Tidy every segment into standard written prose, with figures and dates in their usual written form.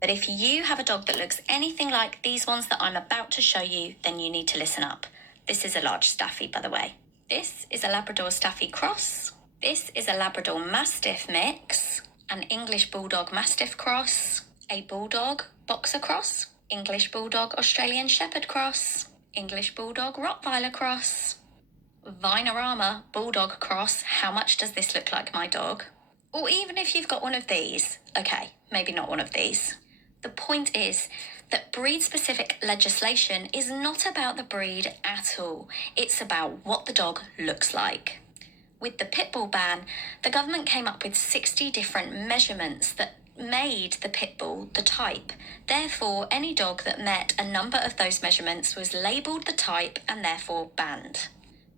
But if you have a dog that looks anything like these ones that I'm about to show you, then you need to listen up. This is a large Staffy, by the way. This is a Labrador Staffy cross. This is a Labrador Mastiff mix, an English Bulldog Mastiff cross, a Bulldog Boxer cross, English Bulldog Australian Shepherd cross, English Bulldog Rottweiler cross, Vinorama Bulldog cross. How much does this look like my dog? Or even if you've got one of these. Okay, maybe not one of these. The point is that breed-specific legislation is not about the breed at all. It's about what the dog looks like. With the pit bull ban, the government came up with 60 different measurements that made the pit bull the type. Therefore, any dog that met a number of those measurements was labelled the type and therefore banned.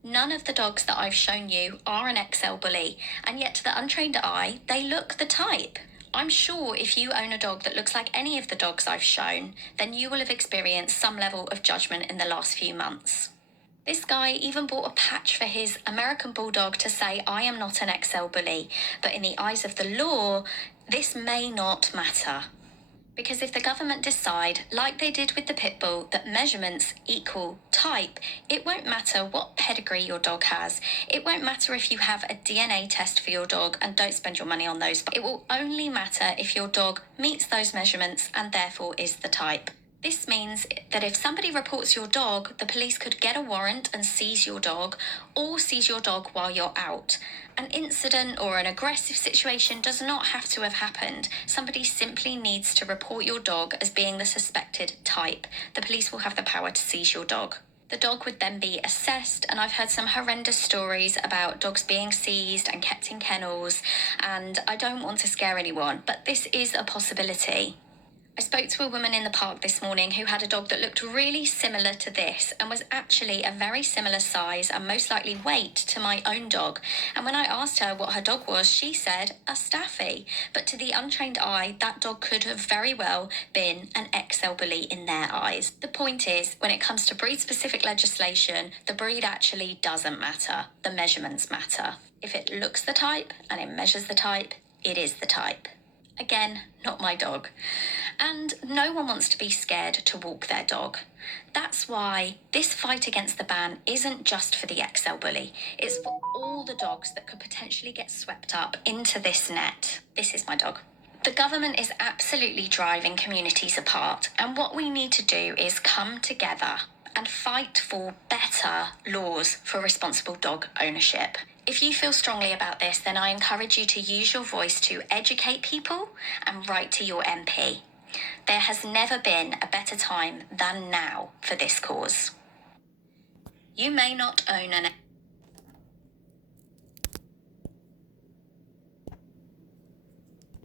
None of the dogs that I've shown you are an XL bully, and yet to the untrained eye, they look the type. I'm sure if you own a dog that looks like any of the dogs I've shown, then you will have experienced some level of judgment in the last few months. This guy even bought a patch for his American Bulldog to say, I am not an XL bully, but in the eyes of the law, this may not matter. Because if the government decide, like they did with the pit bull, that measurements equal type, it won't matter what pedigree your dog has. It won't matter if you have a DNA test for your dog, and don't spend your money on those. But it will only matter if your dog meets those measurements and therefore is the type. This means that if somebody reports your dog, the police could get a warrant and seize your dog, or seize your dog while you're out. An incident or an aggressive situation does not have to have happened. Somebody simply needs to report your dog as being the suspected type. The police will have the power to seize your dog. The dog would then be assessed, and I've heard some horrendous stories about dogs being seized and kept in kennels, and I don't want to scare anyone, but this is a possibility. I spoke to a woman in the park this morning who had a dog that looked really similar to this and was actually a very similar size and most likely weight to my own dog. And when I asked her what her dog was, she said a Staffy. But to the untrained eye, that dog could have very well been an XL bully in their eyes. The point is, when it comes to breed-specific legislation, the breed actually doesn't matter. The measurements matter. If it looks the type and it measures the type, it is the type. Again, not my dog. And no one wants to be scared to walk their dog. That's why this fight against the ban isn't just for the XL bully. It's for all the dogs that could potentially get swept up into this net. This is my dog. The government is absolutely driving communities apart, and what we need to do is come together and fight for better laws for responsible dog ownership. If you feel strongly about this, then I encourage you to use your voice to educate people and write to your MP. There has never been a better time than now for this cause. You may not own an